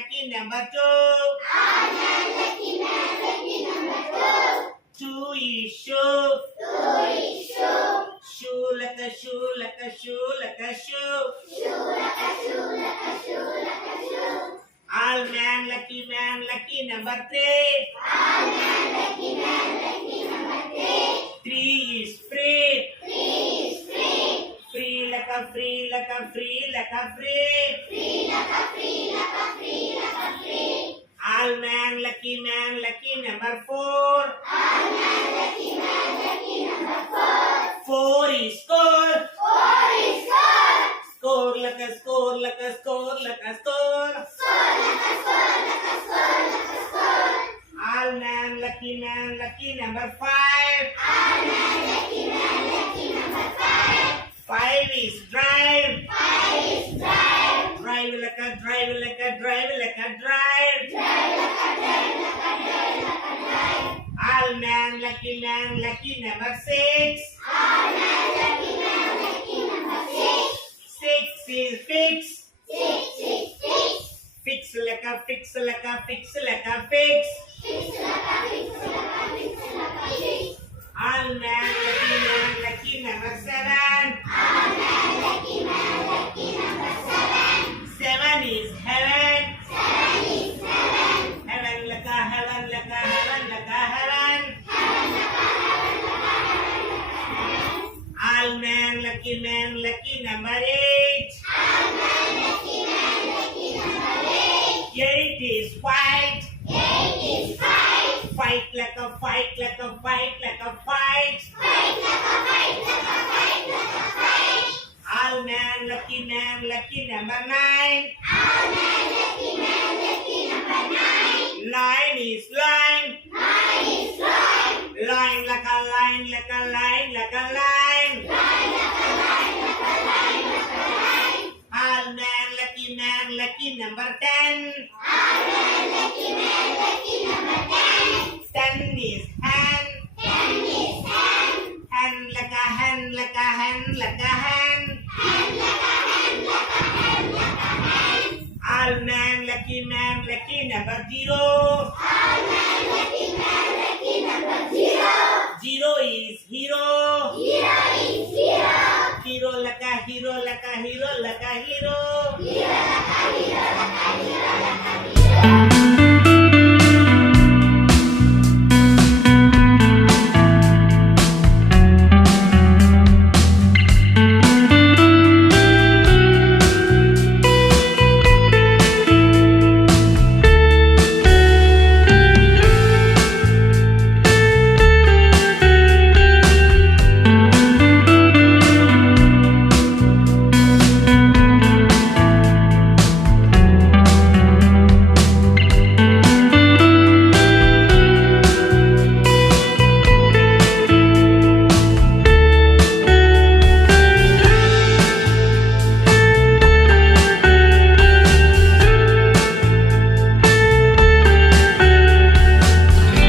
lucky number two. Two is shoe. Shoe like a shoe, like a shoe, like a shoe. All man, lucky number three. Three is free. Free like a free, like a free, like a free. All man, lucky number four. Four is score. Score like a score, like a score, like a score. All man, lucky number five. Five is drive. Drive like a drive, like a drive, like a drive. All man, lucky number six. Six is fix. Fix like a fix, like a fix, like a fix. All man, lucky number seven. Seven is heaven. Heaven like a heaven, like a heaven, like a heaven. All man, lucky number eight. Eight is white. Fight like a fight, like a fight, like a fight. All man, lucky number nine. Nine is line. Line like a line, like a line, like a line. All man, lucky number 10. 10 is hand. Hand like a hand, like a hand, like a hand. All man, lucky number 0. 0 is hero. Hero like a hero, like a hero, like a hero.